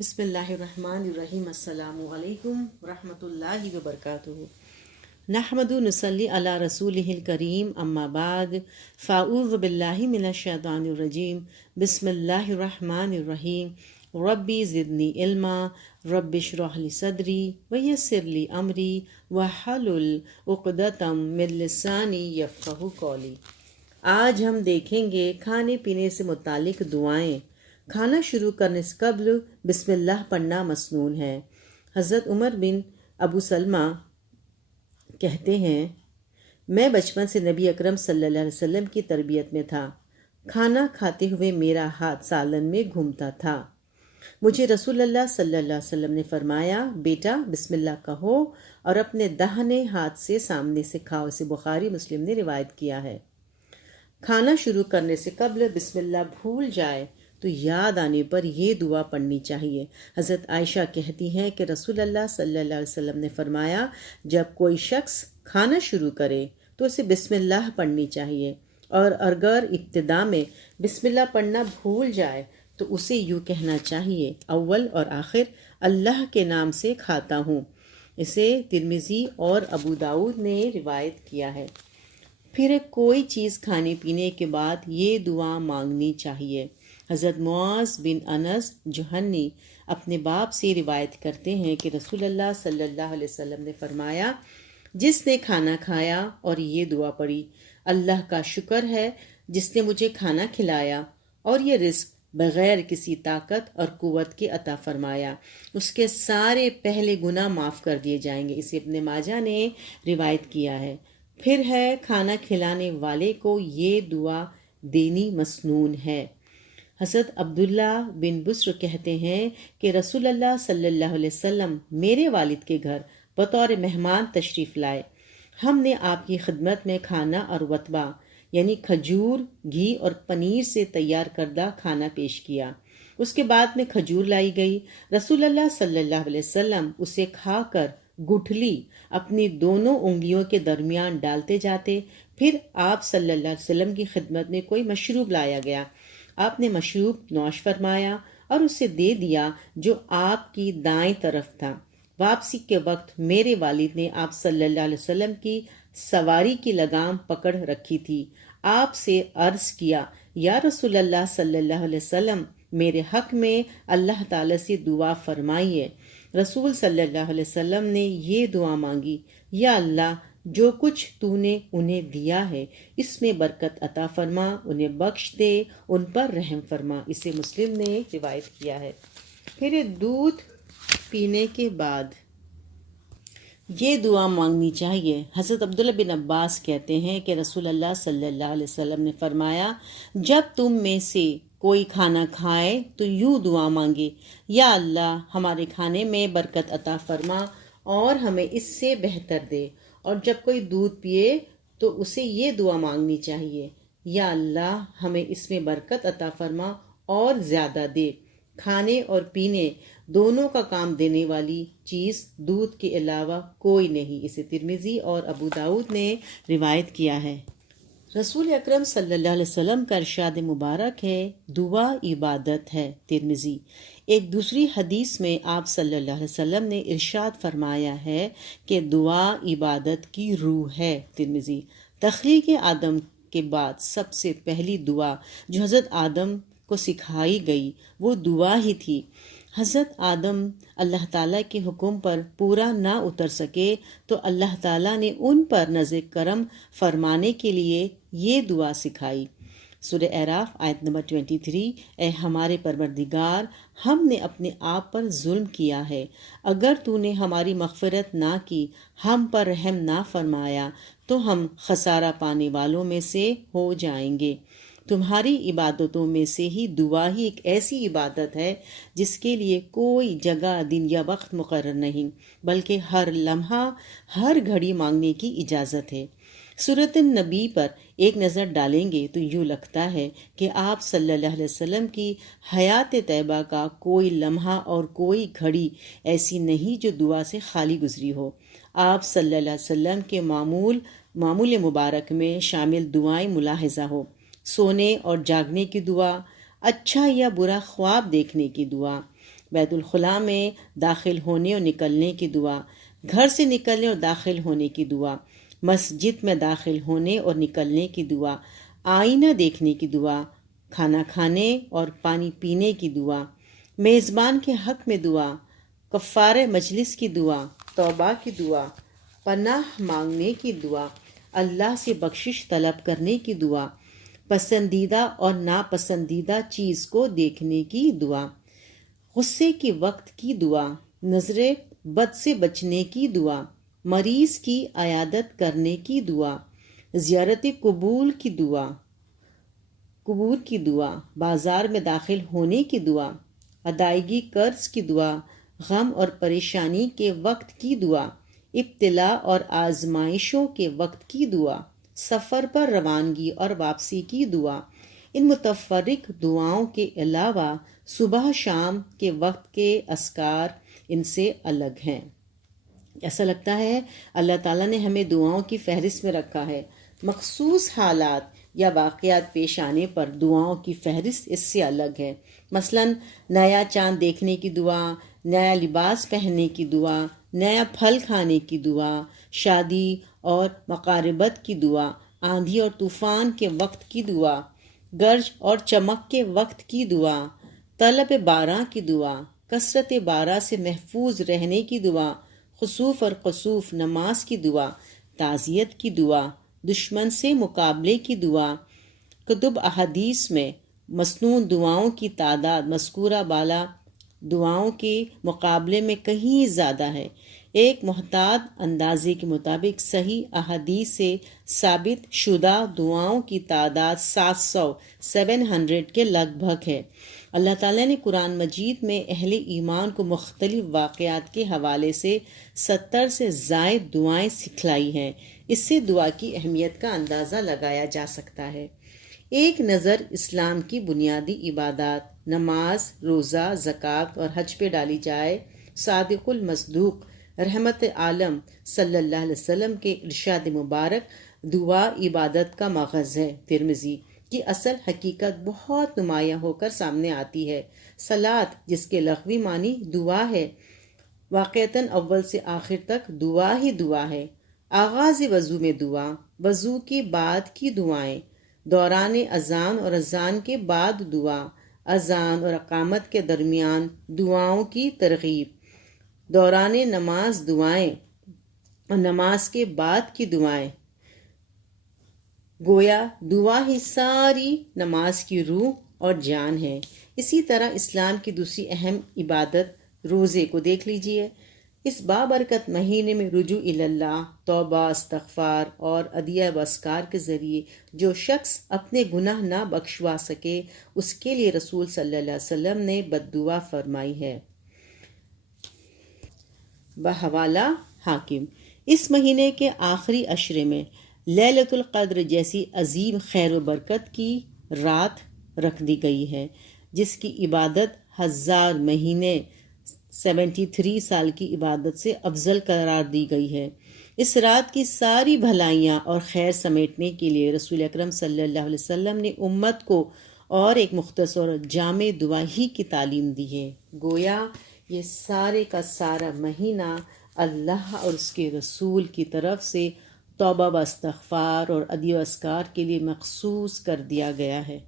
بسم اللہ الرحمن الرحیم۔ السلام علیکم ورحمۃ اللہ وبرکاتہ۔ نحمد نصلی علی رسولہ الکریم، اما بعد فاعوذ باللہ من الشیطان الرجیم، بسم اللہ الرحمن الرحیم۔ ربی زدنی علما، رب اشرح لی صدری ویسر لی امری واحلل عقدۃ من لسانی یفقہوا قولی۔ آج ہم دیکھیں گے کھانے پینے سے متعلق دعائیں۔ کھانا شروع کرنے سے قبل بسم اللہ پڑھنا مسنون ہے۔ حضرت عمر بن ابو سلمہ کہتے ہیں، میں بچپن سے نبی اکرم صلی اللہ علیہ وسلم کی تربیت میں تھا۔ کھانا کھاتے ہوئے میرا ہاتھ سالن میں گھومتا تھا۔ مجھے رسول اللہ صلی اللہ علیہ وسلم نے فرمایا، بیٹا بسم اللہ کہو اور اپنے داہنے ہاتھ سے سامنے سے کھاؤ۔ اسے بخاری مسلم نے روایت کیا ہے۔ کھانا شروع کرنے سے قبل بسم اللہ بھول جائے تو یاد آنے پر یہ دعا پڑھنی چاہیے۔ حضرت عائشہ کہتی ہیں کہ رسول اللہ صلی اللہ علیہ وسلم نے فرمایا، جب کوئی شخص کھانا شروع کرے تو اسے بسم اللہ پڑھنی چاہیے، اور اگر ابتدا میں بسم اللہ پڑھنا بھول جائے تو اسے یوں کہنا چاہیے، اول اور آخر اللہ کے نام سے کھاتا ہوں۔ اسے ترمذی اور ابو داؤد نے روایت کیا ہے۔ پھر کوئی چیز کھانے پینے کے بعد یہ دعا مانگنی چاہیے۔ حضرت معاذ بن انس جوہنی اپنے باپ سے روایت کرتے ہیں کہ رسول اللہ صلی اللہ علیہ وسلم نے فرمایا، جس نے کھانا کھایا اور یہ دعا پڑھی، اللہ کا شکر ہے جس نے مجھے کھانا کھلایا اور یہ رزق بغیر کسی طاقت اور قوت کے عطا فرمایا، اس کے سارے پہلے گناہ معاف کر دیے جائیں گے۔ اسے ابن ماجہ نے روایت کیا ہے۔ پھر ہے کھانا کھلانے والے کو یہ دعا دینی مسنون ہے۔ حضرت عبداللہ بن بسر کہتے ہیں کہ رسول اللہ صلی اللہ علیہ وسلم میرے والد کے گھر بطور مہمان تشریف لائے۔ ہم نے آپ کی خدمت میں کھانا اور وطبہ یعنی کھجور، گھی اور پنیر سے تیار کردہ کھانا پیش کیا۔ اس کے بعد میں کھجور لائی گئی۔ رسول اللہ صلی اللہ علیہ وسلم اسے کھا کر گٹھلی اپنی دونوں انگلیوں کے درمیان ڈالتے جاتے۔ پھر آپ صلی اللہ علیہ وسلم کی خدمت میں کوئی مشروب لایا گیا۔ آپ نے مشروب نوش فرمایا اور اسے دے دیا جو آپ کی دائیں طرف تھا۔ واپسی کے وقت میرے والد نے آپ صلی اللہ علیہ وسلم کی سواری کی لگام پکڑ رکھی تھی۔ آپ سے عرض کیا، یا رسول اللہ صلی اللہ علیہ وسلم، میرے حق میں اللہ تعالیٰ سے دعا فرمائیے۔ رسول صلی اللہ علیہ وسلم نے یہ دعا مانگی، یا اللہ، جو کچھ تو نے انہیں دیا ہے اس میں برکت عطا فرما، انہیں بخش دے، ان پر رحم فرما۔ اسے مسلم نے روایت کیا ہے۔ پھر دودھ پینے کے بعد یہ دعا مانگنی چاہیے۔ حضرت عبداللہ بن عباس کہتے ہیں کہ رسول اللہ صلی اللہ علیہ وسلم نے فرمایا، جب تم میں سے کوئی کھانا کھائے تو یوں دعا مانگے، یا اللہ، ہمارے کھانے میں برکت عطا فرما اور ہمیں اس سے بہتر دے۔ اور جب کوئی دودھ پیے تو اسے یہ دعا مانگنی چاہیے، یا اللہ، ہمیں اس میں برکت عطا فرما اور زیادہ دے۔ کھانے اور پینے دونوں کا کام دینے والی چیز دودھ کے علاوہ کوئی نہیں۔ اسے ترمذی اور ابو داؤد نے روایت کیا ہے۔ رسول اکرم صلی اللہ علیہ وسلم کا ارشاد مبارک ہے، دعا عبادت ہے، ترمذی۔ ایک دوسری حدیث میں آپ صلی اللہ علیہ وسلم نے ارشاد فرمایا ہے کہ دعا عبادت کی روح ہے، ترمذی۔ تخلیق آدم کے بعد سب سے پہلی دعا جو حضرت آدم کو سکھائی گئی وہ دعا ہی تھی۔ حضرت آدم اللہ تعالیٰ کے حکم پر پورا نہ اتر سکے تو اللہ تعالیٰ نے ان پر نظر کرم فرمانے کے لیے یہ دعا سکھائی۔ سورہ اعراف آیت نمبر 23، اے ہمارے پروردگار، ہم نے اپنے آپ پر ظلم کیا ہے، اگر تو نے ہماری مغفرت نہ کی، ہم پر رحم نہ فرمایا تو ہم خسارہ پانے والوں میں سے ہو جائیں گے۔ تمہاری عبادتوں میں سے ہی دعا ہی ایک ایسی عبادت ہے جس کے لیے کوئی جگہ، دن یا وقت مقرر نہیں، بلکہ ہر لمحہ، ہر گھڑی مانگنے کی اجازت ہے۔ سورۃ النبی پر ایک نظر ڈالیں گے تو یوں لگتا ہے کہ آپ صلی اللہ علیہ وسلم کی حیات طیبہ کا کوئی لمحہ اور کوئی گھڑی ایسی نہیں جو دعا سے خالی گزری ہو۔ آپ صلی اللہ علیہ وسلم کے معمول مبارک میں شامل دعائیں ملاحظہ ہو: سونے اور جاگنے کی دعا، اچھا یا برا خواب دیکھنے کی دعا، بیت الخلاء میں داخل ہونے اور نکلنے کی دعا، گھر سے نکلنے اور داخل ہونے کی دعا، مسجد میں داخل ہونے اور نکلنے کی دعا، آئینہ دیکھنے کی دعا، کھانا کھانے اور پانی پینے کی دعا، میزبان کے حق میں دعا، کفارہ مجلس کی دعا، توبہ کی دعا، پناہ مانگنے کی دعا، اللہ سے بخشش طلب کرنے کی دعا، پسندیدہ اور ناپسندیدہ چیز کو دیکھنے کی دعا، غصے کے وقت کی دعا، نظر بد سے بچنے کی دعا، مریض کی عیادت کرنے کی دعا، زیارت قبور کی دعا، بازار میں داخل ہونے کی دعا، ادائیگی قرض کی دعا، غم اور پریشانی کے وقت کی دعا، ابتلا اور آزمائشوں کے وقت کی دعا، سفر پر روانگی اور واپسی کی دعا۔ ان متفرق دعاؤں کے علاوہ صبح شام کے وقت کے اذکار ان سے الگ ہیں۔ ایسا لگتا ہے اللہ تعالیٰ نے ہمیں دعاؤں کی فہرست میں رکھا ہے، مخصوص حالات یا واقعات پیش آنے پر دعاؤں کی فہرست اس سے الگ ہے۔ مثلا نیا چاند دیکھنے کی دعا، نیا لباس پہننے کی دعا، نیا پھل کھانے کی دعا، شادی اور مقاربت کی دعا، آندھی اور طوفان کے وقت کی دعا، گرج اور چمک کے وقت کی دعا، طلب باران کی دعا، کثرت باران سے محفوظ رہنے کی دعا، خسوف اور خسوف نماز کی دعا، تعزیت کی دعا، دشمن سے مقابلے کی دعا۔ کتب احادیث میں مسنون دعاؤں کی تعداد مذکورہ بالا دعاؤں کے مقابلے میں کہیں زیادہ ہے۔ ایک محتاط اندازے کے مطابق صحیح احادیث سے ثابت شدہ دعاؤں کی تعداد 700 کے لگ بھگ ہے۔ اللہ تعالیٰ نے قرآن مجید میں اہل ایمان کو مختلف واقعات کے حوالے سے 70 سے زائد دعائیں سکھلائی ہیں۔ اس سے دعا کی اہمیت کا اندازہ لگایا جا سکتا ہے۔ ایک نظر اسلام کی بنیادی عبادات نماز، روزہ، زکوٰۃ اور حج پہ ڈالی جائے۔ صادق المصدوق رحمت عالم صلی اللہ علیہ وسلم کے ارشاد مبارک دعا عبادت کا مغز ہے، ترمذی کی اصل حقیقت بہت نمایاں ہو کر سامنے آتی ہے۔ صلاۃ جس کے لغوی معنی دعا ہے، واقعتاً اول سے آخر تک دعا ہی دعا ہے۔ آغاز وضو میں دعا، وضو کے بعد کی دعائیں، دوران اذان اور اذان کے بعد دعا، اذان اور اقامت کے درمیان دعاؤں کی ترغیب، دوران نماز دعائیں اور نماز کے بعد کی دعائیں۔ گویا دعا ہی ساری نماز کی روح اور جان ہے۔ اسی طرح اسلام کی دوسری اہم عبادت روزے کو دیکھ لیجئے۔ اس بابرکت مہینے میں رجوع اللہ، توبہ، استغفار اور ادعیہ و اذکار کے ذریعے جو شخص اپنے گناہ نہ بخشوا سکے اس کے لیے رسول صلی اللہ علیہ وسلم نے بددعا فرمائی ہے۔ بحوالہ حاکم، اس مہینے کے آخری عشرے میں لیلۃ القدر جیسی عظیم خیر و برکت کی رات رکھ دی گئی ہے، جس کی عبادت 1000 مہینے 73 سال کی عبادت سے افضل قرار دی گئی ہے۔ اس رات کی ساری بھلائیاں اور خیر سمیٹنے کے لیے رسول اکرم صلی اللہ علیہ وسلم نے امت کو اور ایک مختصر جامع دعا ہی کی تعلیم دی ہے۔ گویا یہ سارے کا سارا مہینہ اللہ اور اس کے رسول کی طرف سے توبہ و استغفار اور ادعیہ و اذکار کے لیے مخصوص کر دیا گیا ہے۔